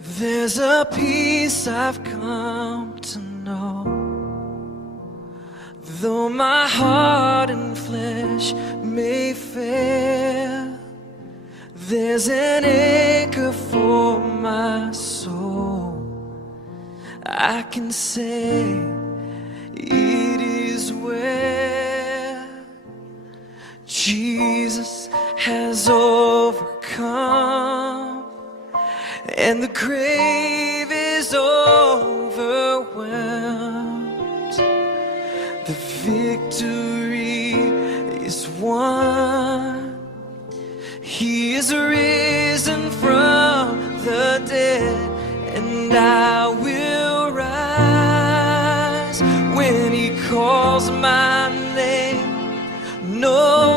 There's a peace I've come to know, though my heart and flesh may fail. There's an anchor for my soul. I can say it is well. Jesus has overcome, and the grave is overwhelmed. The victory is won. He is risen from the dead, and I will rise when he calls my name. No